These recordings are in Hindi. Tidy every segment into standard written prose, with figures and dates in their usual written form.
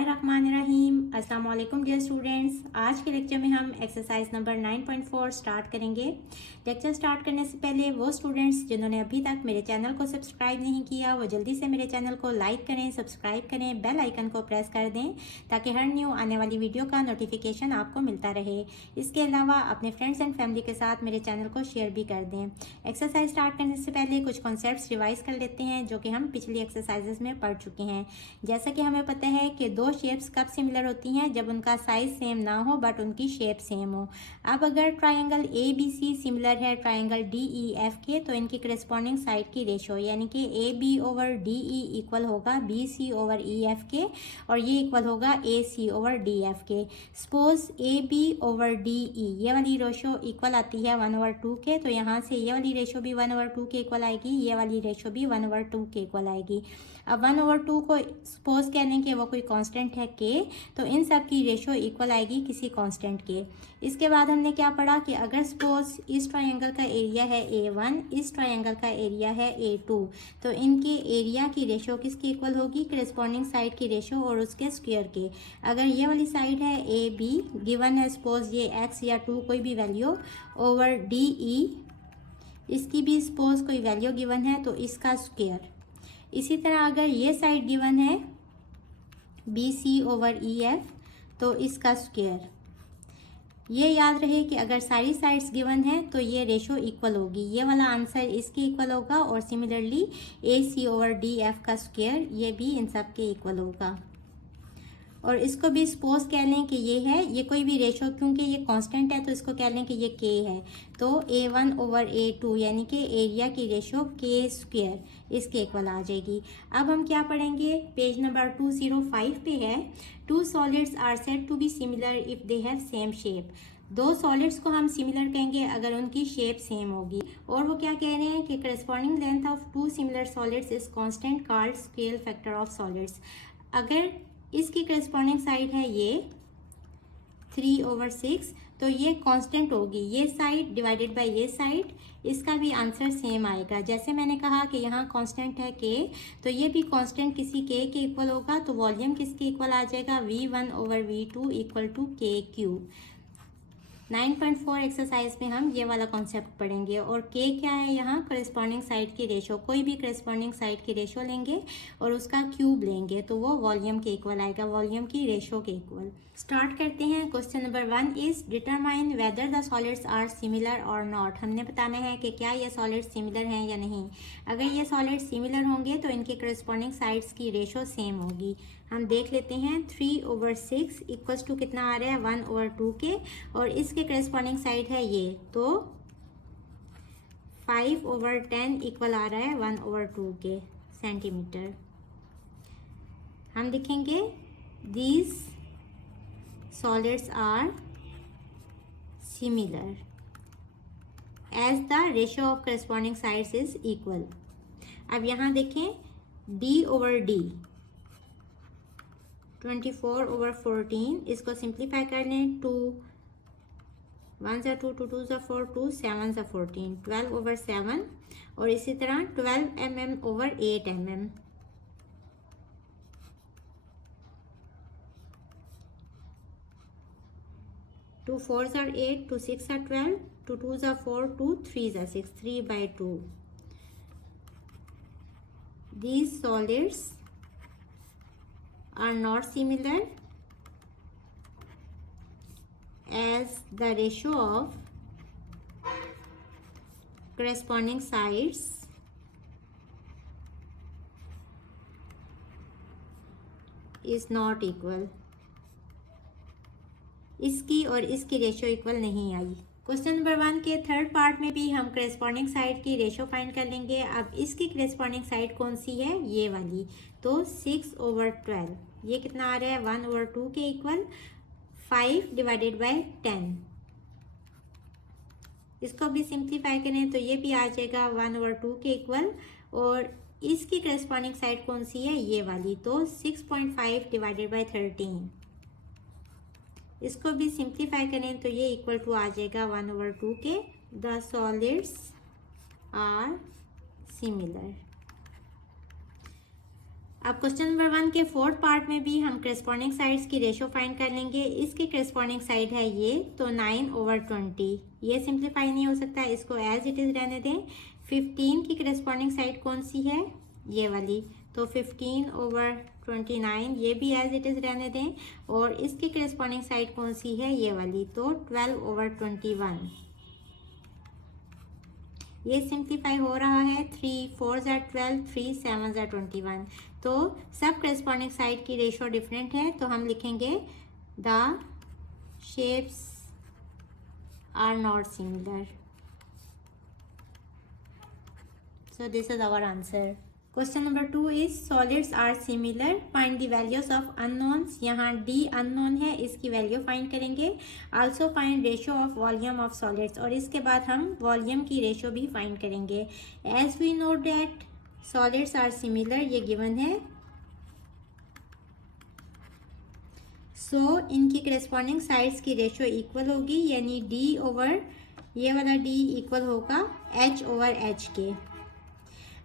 बिस्मिल्लाहिर्रहमानिर्रहीम। अस्सलाम वालेकुम डियर स्टूडेंट्स। आज के लेक्चर में हम एक्सरसाइज नंबर 9.4 स्टार्ट करेंगे। लेक्चर स्टार्ट करने से पहले वो स्टूडेंट्स जिन्होंने अभी तक मेरे चैनल को सब्सक्राइब नहीं किया वो जल्दी से मेरे चैनल को लाइक करें, सब्सक्राइब करें, बेल आइकन को प्रेस कर दें ताकि हर न्यू आने वाली वीडियो का नोटिफिकेशन आपको मिलता रहे। इसके अलावा अपने फ्रेंड्स एंड फैमिली के साथ मेरे चैनल को शेयर भी कर दें। एक्सरसाइज स्टार्ट करने से पहले कुछ कॉन्सेप्ट्स रिवाइज कर लेते हैं जो कि हम पिछली एक्सरसाइजेस में पढ़ चुके हैं। जैसा कि हमें पता है कि दो शेप्स कब सिमिलर होती हैं, जब उनका साइज सेम ना हो बट उनकी शेप सेम हो। अब अगर triangle A B C similar है ट्रायंगल डी ई एफ के, तो इनकी करस्पॉन्डिंग साइड की रेशो यानी कि A B over D E equal होगा B C over E F के, और ये इक्वल होगा A C over D F के। Suppose A B over D E ये वाली रेशो इक्वल आती है 1/2 के, तो यहाँ से ये वाली रेशो भी 1/2 के इक्वल आएगी, ये वाली रेशो भी 1/2 के इक्वल आएगी। अब 1/2 को सपोज कह लें कि वो कोई कांस्टेंट है के, तो इन सब की रेशो इक्वल आएगी किसी कांस्टेंट के। इसके बाद हमने क्या पढ़ा कि अगर सपोज इस ट्रायंगल का एरिया है A1, इस ट्रायंगल का एरिया है A2, तो इनके एरिया की रेशो किसकी इक्वल होगी? करस्पॉन्डिंग साइड की रेशो और उसके स्क्वायर के। अगर ये वाली साइड है AB, गिवन है सपोज ये x या 2 कोई भी वैल्यू ओवर DE, इसकी भी सपोज कोई वैल्यू गिवन है तो इसका स्क्वायर। इसी तरह अगर ये साइड गिवन है BC ओवर EF, तो इसका स्क्वायर। ये याद रहे कि अगर सारी साइड्स गिवन है तो ये रेशो इक्वल होगी, ये वाला आंसर इसके इक्वल होगा, और सिमिलरली AC ओवर DF का स्क्वायर ये भी इन सब के इक्वल होगा। और इसको भी सपोज कह लें कि ये है, ये कोई भी रेशो क्योंकि ये कांस्टेंट है तो इसको कह लें कि ये K है, तो A1 ओवर A2 यानी कि एरिया की रेशो K स्क्वायर इसके इक्वल आ जाएगी। अब हम क्या पढ़ेंगे, पेज नंबर 205 पे है। Two solids are said to be similar if they have same shape. दो सॉलिड्स को हम सिमिलर कहेंगे अगर उनकी शेप सेम होगी। और वो क्या कह रहे हैं कि corresponding length of two similar solids is constant called scale factor of solids. अगर इसकी करस्पॉन्डिंग साइड है ये 3/6, तो ये कांस्टेंट होगी, ये साइड डिवाइडेड बाय ये साइड, इसका भी आंसर सेम आएगा। जैसे मैंने कहा कि यहाँ कांस्टेंट है K, तो ये भी कांस्टेंट किसी K के इक्वल होगा, तो वॉल्यूम किसके इक्वल आ जाएगा? V1 over V2 equal to K cube. 9.4 exercise में हम ये वाला कॉन्सेप्ट पढ़ेंगे। और K क्या है? यहाँ करस्पॉन्डिंग साइड की रेशो, कोई भी करस्पॉन्डिंग साइड की रेशो लेंगे और उसका क्यूब लेंगे तो वो वॉल्यूम के इक्वल आएगा, वॉल्यूम की रेशो के इक्वल। स्टार्ट करते हैं। Question number 1 is determine whether the solids are similar और नॉट। हमने बताना है कि क्या ये सॉलिड्स सिमिलर हैं या नहीं। अगर ये सॉलिड्स सिमिलर होंगे तो इनके करस्पॉन्डिंग साइड्स की रेशो सेम होगी। हम देख लेते हैं 3/6 इक्वल्स टू कितना आ रहा है? 1/2 के, और इसके करस्पॉन्डिंग साइड है ये, तो 5/10 इक्वल आ रहा है 1/2 के सेंटीमीटर। हम लिखेंगे these solids are similar as the ratio of corresponding sides is equal। अब यहाँ देखें D ओवर D 24/14, इसको सिंप्लीफाई कर लें, 2 1 सा 2, 2 2 सा 4, 2 7 सा 14, 12/7, और इसी तरह 12 mm over 8 mm, 2 4s are 8, 2 6 are 12, 2 2s are 4, 2 3s are 6, 3/2। These solids are not similar as the ratio of corresponding sides is not equal। इसकी और इसकी रेशो इक्वल नहीं आई। क्वेश्चन नंबर 1 के थर्ड पार्ट में भी हम करस्पॉन्डिंग साइड की रेशो फाइंड कर लेंगे। अब इसकी करस्पॉन्डिंग साइड कौन सी है? ये वाली, तो 6/12, ये कितना आ रहा है? 1/2 के इक्वल, 5 डिवाइडेड बाय 10। इसको भी सिंप्लीफाई करें तो ये भी आ जाएगा 1/2 के इक्वल, और इसकी करस्पॉन्डिंग साइड कौन सी है? ये वाली, तो 6.5 डिवाइडेड बाय 13। इसको भी सिंप्लीफाई करें तो ये इक्वल टू आ जाएगा 1/2 के। The solids are similar. अब क्वेश्चन नंबर 1 के फोर्थ पार्ट में भी हम करेस्पॉन्डिंग साइड्स की रेशो फाइंड कर लेंगे। इसकी करेस्पॉन्डिंग साइड है ये, तो 9/20। ये सिंप्लीफाई नहीं हो सकता, इसको एज इट इज रहने दें। 15 की करेस्पॉन्डिंग साइड कौन सी है, ये वाली, तो 15/29 ये भी एज इट इज रहने दें। और इसकी करेस्पॉन्डिंग साइड कौन सी है, ये वाली, तो 12/21। ये सिंप्लीफाई हो रहा है, 3 4 12, 3 7 21। तो सब करेस्पॉन्डिंग साइड की रेशो डिफरेंट है, तो हम लिखेंगे the shapes are not similar. So this is our answer. Question number 2 is solids are similar, find the values of unknowns. यहाँ डी अननोन है, इसकी वैल्यू फाइंड करेंगे। Also find ratio of volume of solids, और इसके बाद हम वॉल्यूम की रेशियो भी फाइंड करेंगे। As we know that solids are similar, ये गिवन है, सो इनकी करेस्पॉन्डिंग साइड्स की रेशियो इक्वल होगी, यानी डी ओवर ये वाला डी इक्वल होगा एच ओवर एच के।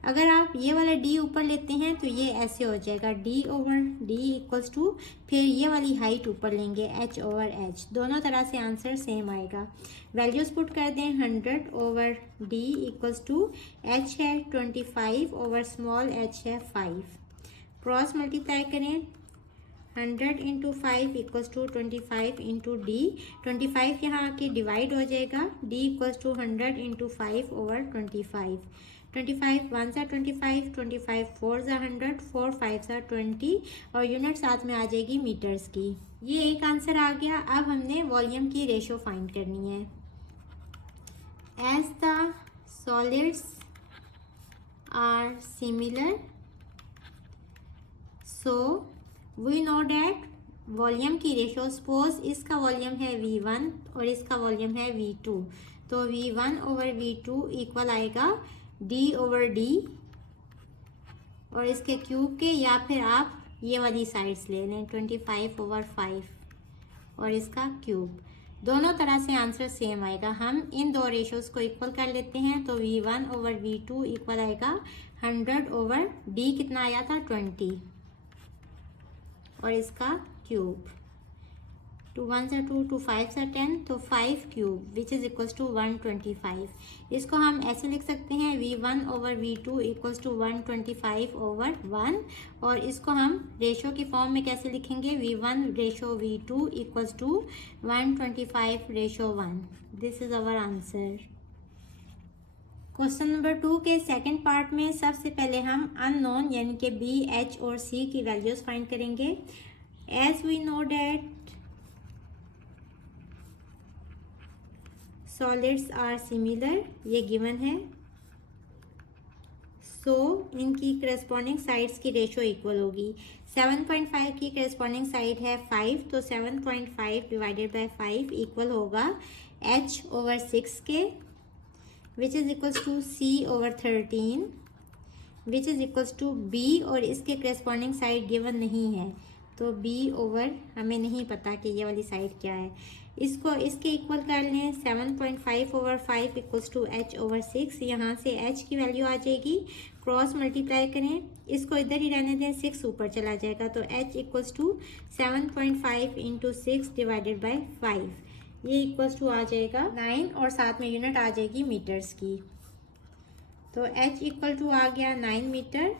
अगर आप ये वाला d ऊपर लेते हैं तो ये ऐसे हो जाएगा, d over d equals to, फिर ये वाली हाइट ऊपर लेंगे h ओवर h। दोनों तरह से आंसर सेम आएगा। वैल्यूज पुट कर दें, 100 over d equals to h है 25 ओवर स्मॉल h है 5। क्रॉस मल्टीप्लाई करें, 100 into 5 equals to 25 into D. 25 यहाँ आके डिवाइड हो जाएगा, d equals to 100 into 5 over 25। 25 1 सा 25, 25 4 सा 100, 4 5 सा 20, और यूनिट साथ में आ जाएगी मीटर्स की। ये एक आंसर आ गया। अब हमने वॉल्यूम की रेशो फाइंड करनी है। As the solids are similar, so we know that volume की रेशो, सपोज इसका वॉल्यूम है V1 और इसका वॉल्यूम है V2, तो V1 ओवर V2 इक्वल आएगा d ओवर d और इसके क्यूब के, या फिर आप ये वाली साइड्स ले लें 25 ओवर 5 और इसका क्यूब। दोनों तरह से आंसर सेम आएगा। हम इन दो रेशोज को इक्वल कर लेते हैं, तो V1 ओवर V2 इक्वल आएगा 100 ओवर d, कितना आया था 20, और इसका क्यूब। 2 1 सा 2, 2 5 सा 10, तो 5 cube which is equals to 125। इसको हम ऐसे लिख सकते हैं, V1 over V2 equals to 125 over 1, और इसको हम रेशो की फॉर्म में कैसे लिखेंगे, V1 ratio V2 equals to 125 ratio 1। This is our answer. Question number 2 के सेकंड पार्ट में सबसे पहले हम अननोन यानी कि B, H और C की वैल्यूज फाइंड करेंगे। As we know that solids are similar, ये गिवन है, सो इनकी करस्पॉन्डिंग साइड्स की रेशो इक्वल होगी। 7.5 की करस्पॉन्डिंग साइड है 5, तो 7.5 डिवाइडेड बाय 5 इक्वल होगा h ओवर 6 के, which is equals to c over 13, which is equals to b, और इसके करस्पॉन्डिंग साइड गिवन नहीं है, तो b ओवर हमें नहीं पता कि ये वाली साइड क्या है। इसको इसके इक्वल कर लें, 7.5 over 5 equals to h over 6। यहाँ से h की वैल्यू आ जाएगी, क्रॉस मल्टीप्लाई करें, इसको इधर ही रहने दें, 6 ऊपर चला जाएगा, तो h equals to 7.5 into 6 divided by 5, ये इक्वल्स टू आ जाएगा 9, और साथ में यूनिट आ जाएगी मीटर्स की, तो h इक्वल टू आ गया 9 मीटर।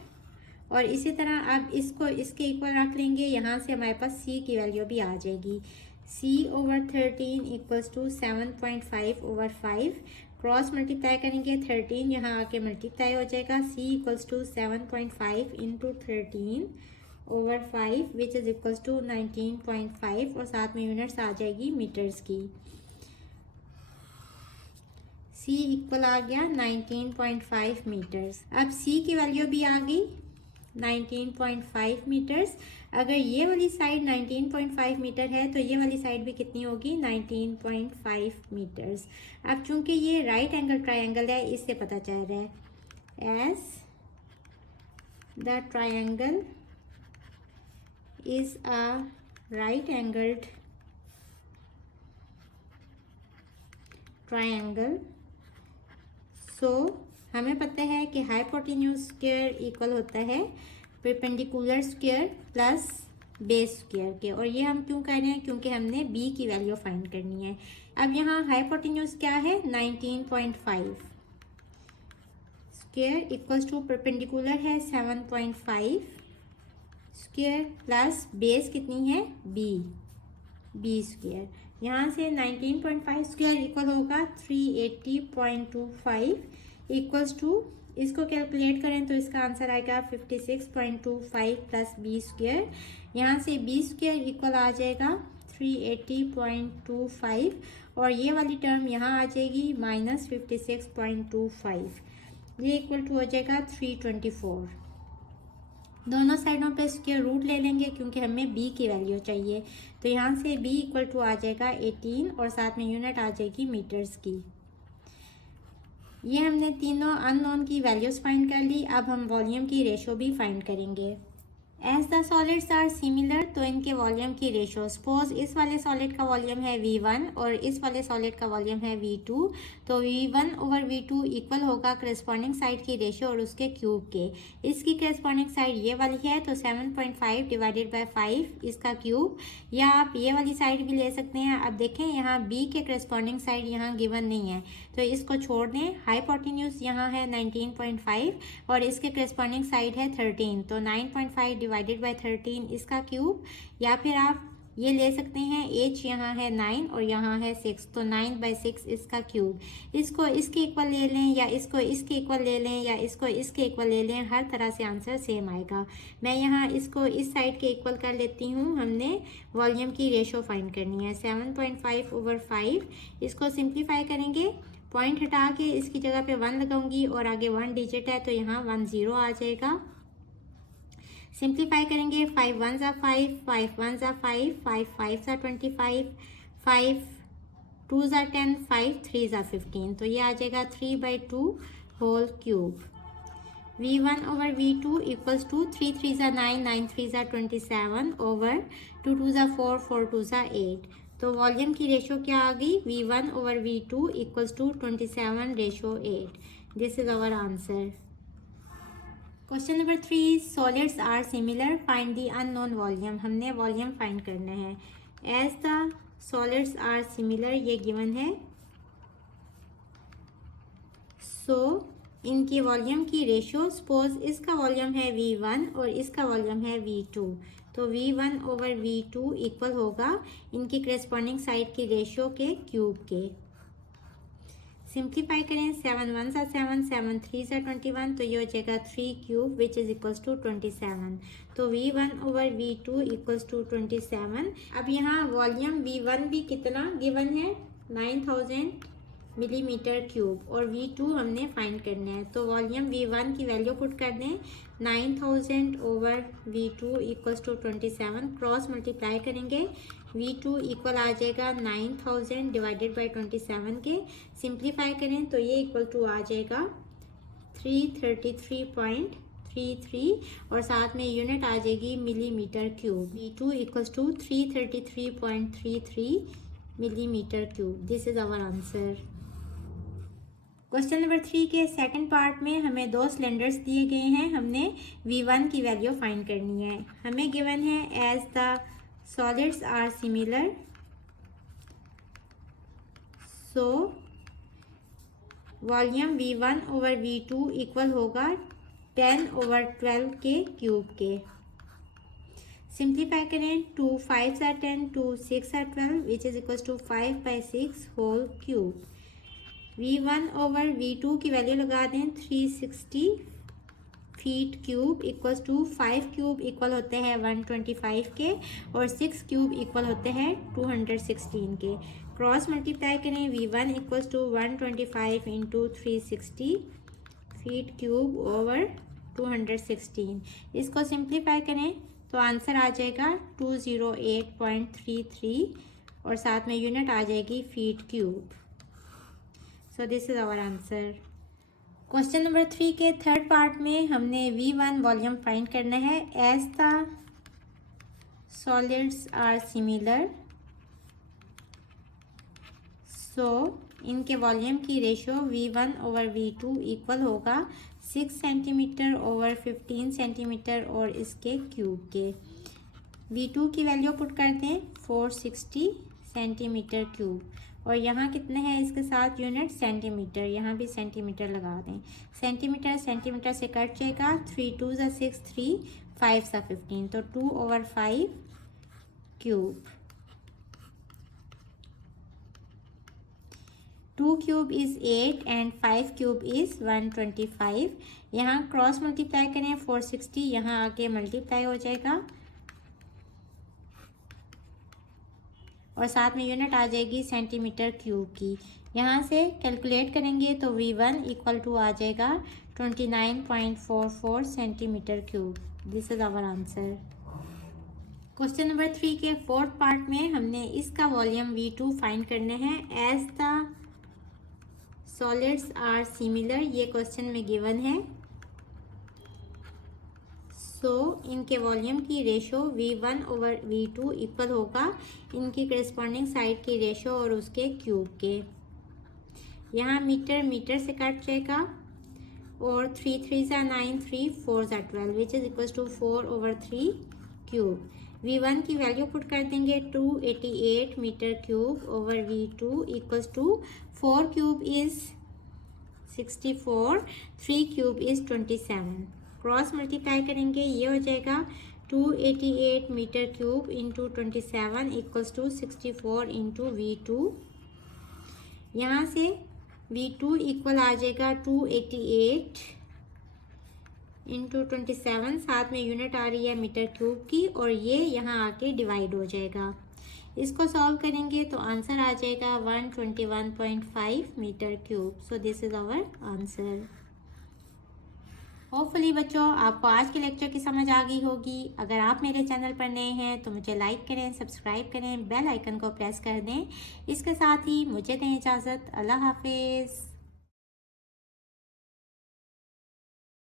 और इसी तरह अब इसको इसके इक्वल रख लेंगे, यहाँ से हमारे पास c की वैल्यू भी आ जाएगी, c over 13 equals to 7.5 over 5, cross multiply करेंगे, 13 यहाँ आके मल्टीप्लाई हो जाएगा, c equals to 7.5 into 13 over 5 which is equals to 19.5, और साथ में यूनिट्स आ जाएगी मीटर्स की। c इक्वल आ गया 19.5 मीटर्स। अब c की वैल्यू भी आ गई 19.5 मीटर्स। अगर ये वाली साइड 19.5 मीटर है तो ये वाली साइड भी कितनी होगी, 19.5 मीटर्स। अब चूंकि ये राइट एंगल ट्रायंगल है, इससे पता चल रहा है as the triangle is a right angled triangle, so हमें पता है कि हाइपोटेन्यूज स्क्वायर इक्वल होता है perpendicular square plus base square के। और ये हम क्यों कर रहे हैं, क्योंकि हमने बी की वैल्यू फाइंड करनी है। अब यहाँ हाइपोटेन्यूज क्या है, 19.5 स्क्वायर इक्वल्स टू परपेंडिकुलर है 7.5 स्क्वायर प्लस बेस कितनी है, बी स्क्वायर। यहाँ से 19.5 स्क्वायर इक्वल होगा 380.25 इक्वल्स टू, इसको कैलकुलेट करें तो इसका आंसर आएगा 56.25 प्लस बी स्क्वायर। यहाँ से बी स्क्वायर इक्वल आ जाएगा 380.25 और ये वाली टर्म यहाँ आ जाएगी माइनस 56.25, ये इक्वल टू हो जाएगा 324। दोनों साइडों पे स्क्वायर रूट ले लेंगे क्योंकि हमें b की वैल्यू चाहिए। तो यहाँ से b इक्वल टू आ जाएगा 18 और साथ में यूनिट आ जाएगी मीटर्स की। ये हमने तीनों अननोन की वैल्यूज फाइंड कर ली। अब हम वॉल्यूम की रेशो भी फाइंड करेंगे। As the solids are similar, तो इनके वॉल्यूम की रेशो, सपोज इस वाले सॉलिड का वॉल्यूम है V1 और इस वाले सॉलिड का वॉल्यूम है V2, तो V1 ओवर V2 इक्वल होगा करस्पॉन्डिंग साइड की रेशो और उसके क्यूब के। इसकी करस्पॉन्डिंग साइड ये वाली है तो 7.5 डिवाइडेड बाय 5 इसका क्यूब, या आप ये वाली साइड भी ले सकते हैं। अब देखें यहाँ B के करस्पॉन्डिंग साइड यहाँ गिवन नहीं है तो इसको छोड़ दें। हाइपोटेन्यूज यहाँ है 19.5 और इसके करस्पॉन्डिंग साइड है 13, तो 9.5 डिवाइडेड बाय 13 इसका क्यूब, या फिर आप ये ले सकते हैं h यहाँ है 9 और यहाँ है 6, तो 9/6 इसका क्यूब। इसको इसके इक्वल ले लें या इसको इसके इक्वल ले लें या इसको इसके इक्वल ले लें, हर तरह से आंसर सेम आएगा। मैं यहाँ इसको इस साइड के इक्वल कर लेती हूँ। हमने वॉल्यूम की रेशो फाइंड करनी है 7.5 ओवर 5। इसको सिंप्लीफाई करेंगे, पॉइंट हटा के इसकी जगह पे 1 लगाऊंगी और आगे 1 डिजिट है तो यहाँ 1 0 आ जाएगा। सिंप्लीफाई करेंगे, 5 1 ज़ा 5, 5 1 ज़ा 5, 5 5 ज़ा 25, 5 2 ज़ा 10, 5 3 ज़ा 15, तो ये आ जाएगा 3/2 whole cube. V1 over V2 equals to 3 3 ज़ा 9, 9 3 ज़ा 27 ओवर 2 2 ज़ा 4, 4 2 ज़ा 8। तो वॉल्यूम की रेशो क्या आ गई, V1 over V2 equals to 27/8। This is our answer. Question number 3, solids are similar, find the unknown volume. हमने वॉल्यूम फाइंड करना है। As the solids are similar, ये गिवन है, सो इनकी वॉल्यूम की रेशो, सपोज इसका वॉल्यूम है V1 और इसका वॉल्यूम है V2, तो V1 ओवर V2 इक्वल होगा इनकी करस्पॉन्डिंग साइड की रेशो के क्यूब के। सिंप्लीफाई करें, 7 1 ज़ा 7, 7 3 ज़ा 21, तो ये हो जाएगा 3 cube which is equals to 27। तो V1 over V2 equals to 27। अब यहाँ वॉल्यूम V1 भी कितना गिवन है, 9000 मिलीमीटर क्यूब, और V2 हमने फाइंड करना है। तो वॉल्यूम V1 की वैल्यू पुट कर दें, 9000 over V2 equals to 27, cross multiply करेंगे, V2 इक्वल आ जाएगा 9000 डिवाइडेड बाई 27 के। सिंप्लीफाई करें तो ये इक्वल टू आ जाएगा 333.33 और साथ में यूनिट आ जाएगी millimetre cube. V2 equals to 333.33 millimetre cube. This is our answer. Question number 3 के सेकंड पार्ट में हमें 2 सिलेंडर्स दिए गए हैं। हमने V1 की वैल्यू फाइंड करनी है। हमें गिवन है as the solids are similar, so volume V1 over V2 equal होगा 10 ओवर 12 के क्यूब के। सिंप्लीफाई करें, 2 5 ज़ा 10, 2 6 ज़ा 12 which is equal to 5/6 whole cube. V1 over V2 की वैल्यू लगा दें, 360 feet cube equals to 5 cube equal होते हैं 125 के और 6 क्यूब इक्वल होते हैं 216 के। क्रॉस मल्टीप्लाई करें, V1 equals to 125 into 360 feet cube over 216। इसको सिंप्लीफाई करें तो आंसर आ जाएगा 208.33 और साथ में यूनिट आ जाएगी feet cube. So this is our answer. Question number 3 के थर्ड पार्ट में हमने V1 वॉल्यूम फाइंड करना है। As the solids are similar, so इनके वॉल्यूम की रेशियो V1/V2 इक्वल होगा 6 सेंटीमीटर ओवर 15 सेंटीमीटर और इसके क्यूब के। V2 की वैल्यू पुट कर दें 460 सेंटीमीटर क्यूब, और यहाँ कितने हैं इसके साथ यूनिट सेंटीमीटर, यहाँ भी सेंटीमीटर लगा दें। सेंटीमीटर सेंटीमीटर से कट जाएगा, 3 2 = 6, 3 5 = 15, तो 2/5 cube. 2 cube is 8 and 5 cube is 125। यहाँ क्रॉस मल्टीप्लाई करें 460, यहाँ आके मल्टीप्लाई हो जाएगा और साथ में यूनिट आ जाएगी सेंटीमीटर क्यूब की। यहाँ से कैलकुलेट करेंगे तो V1 इक्वल टू आ जाएगा 29.44 centimetre cube. This is our answer. Question number 3 के 4th पार्ट में हमने इसका वॉल्यूम V2 फाइंड करने हैं। As the solids are similar, ये क्वेश्चन में गिवन है। इनके वॉल्यूम की रेशो V1/V2 इक्वल होगा इनकी करस्पॉन्डिंग साइड की रेशो और उसके क्यूब के। यहाँ मीटर मीटर से कट जाएगा और 3 3 = 9, 3 4 = 12 which is equal to 4/3 cube. V1 की वैल्यू पुट कर देंगे 288 metre cube over V2 equals to 4 cube is 64, 3 cube is 27। Cross multiply करेंगे, ये हो जाएगा 288 metre cube into 27 equals to 64 into V2। यहाँ से V2 इक्वल आ जाएगा 288 इंटू 27, साथ में यूनिट आ रही है मीटर क्यूब की और ये यहाँ आके डिवाइड हो जाएगा। इसको सॉल्व करेंगे तो आंसर आ जाएगा 121.5 metre cube. So this is our answer. Hopefully बच्चों आपको आज के लेक्चर की समझ आ गई होगी। अगर आप मेरे चैनल पर नए हैं तो मुझे लाइक करें, सब्सक्राइब करें, बेल आइकन को प्रेस कर दें। इसके साथ ही मुझे दें इजाज़त। अल्लाह हाफिज़।